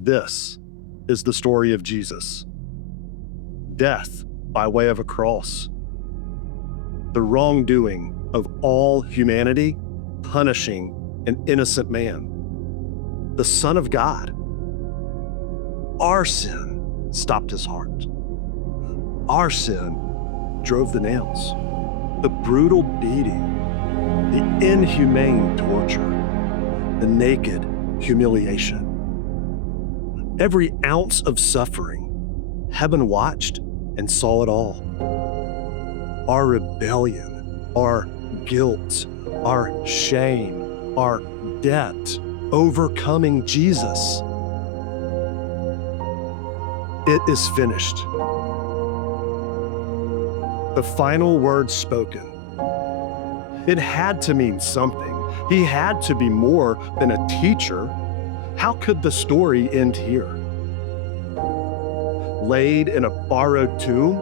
This is the story of Jesus. Death by way of a cross. The wrongdoing of all humanity, punishing an innocent man. The Son of God. Our sin stopped his heart. Our sin drove the nails. The brutal beating, the inhumane torture, the naked humiliation. Every ounce of suffering, heaven watched and saw it all. Our rebellion, our guilt, our shame, our debt, overcoming Jesus. It is finished. The final word spoken. It had to mean something. He had to be more than a teacher. How could the story end here? Laid in a borrowed tomb,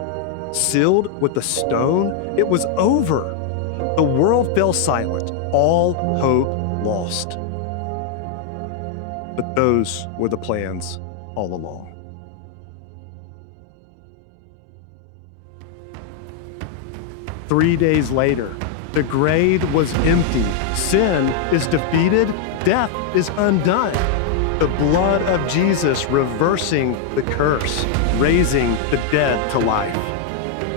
sealed with a stone, it was over. The world fell silent, all hope lost. But those were the plans all along. Three days later, the grave was empty. Sin is defeated. Death is undone. The blood of Jesus reversing the curse, raising the dead to life.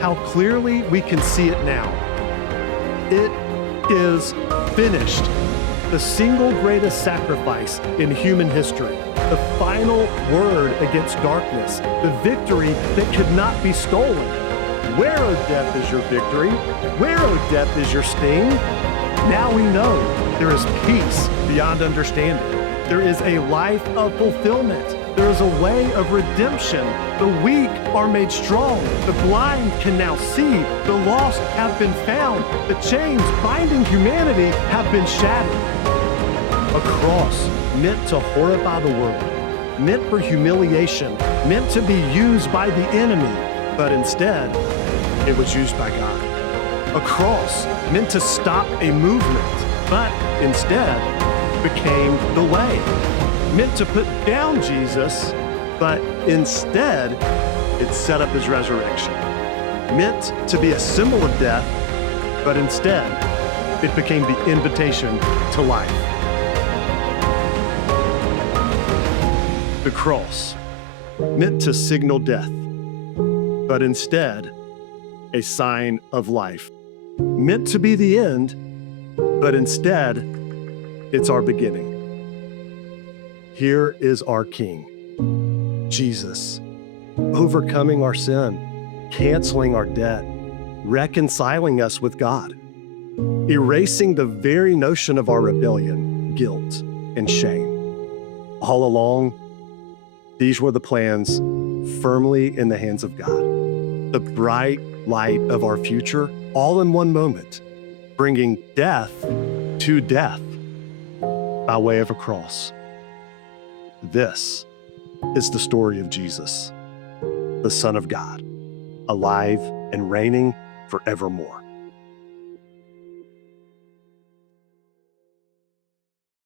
How clearly we can see it now. It is finished. The single greatest sacrifice in human history. The final word against darkness. The victory that could not be stolen. Where, O death, is your victory? Where, O death, is your sting? Now we know there is peace beyond understanding. There is a life of fulfillment. There is a way of redemption. The weak are made strong. The blind can now see. The lost have been found. The chains binding humanity have been shattered. A cross meant to horrify the world, meant for humiliation, meant to be used by the enemy, but instead, it was used by God. A cross meant to stop a movement, but instead became the way. Meant to put down Jesus, but instead it set up his resurrection. Meant to be a symbol of death, but instead it became the invitation to life. The cross meant to signal death, but instead a sign of life. Meant to be the end, but instead, it's our beginning. Here is our King, Jesus, overcoming our sin, canceling our debt, reconciling us with God, erasing the very notion of our rebellion, guilt, and shame. All along, these were the plans firmly in the hands of God. The bright light of our future, all in one moment, bringing death to death by way of a cross. This is the story of Jesus, the Son of God, alive and reigning forevermore.